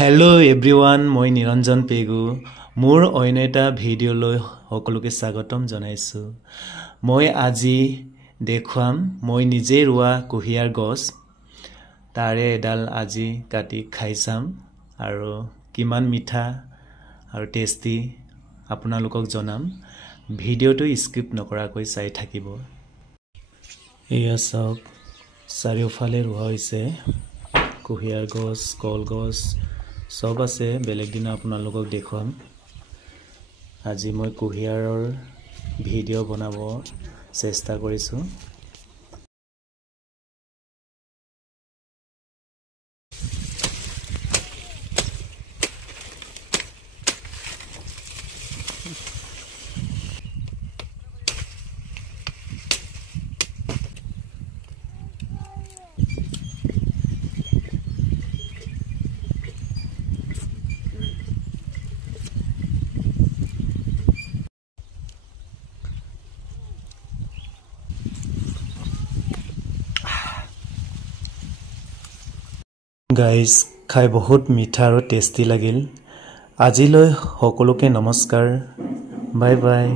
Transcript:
Hello everyone, মই নিৰঞ্জন পেগু মোৰ অন্য এটা ভিডিঅ'লৈ সকলোকে স্বাগতম জনাইছো। মই আজি দেখুৱাম মই নিজে ৰোৱা কুহিয়াৰ গছ তাৰে এডাল আজি কাটি খাই চাম আৰু কিমান মিঠা আৰু টেষ্টি আপোনালোকক জনাম। ভিডিঅ'টো স্কিপ নকৰাকৈ চাই থাকিব। এয়া চাওক চাৰিওফালে ৰোৱা হৈছে কুহিয়াৰ গছ, কলগছ সব আছে। বেলেগ দিনা আপোনালোকক দেখুৱাম। আজি মই কুহিয়াৰৰ ভিডিঅ' বনাব চেষ্টা কৰিছো। গাইজ খাই বহুত মিঠা আৰু টেষ্টি লাগিল। আজিলৈ সকলোকে নমস্কাৰ, বাই বাই।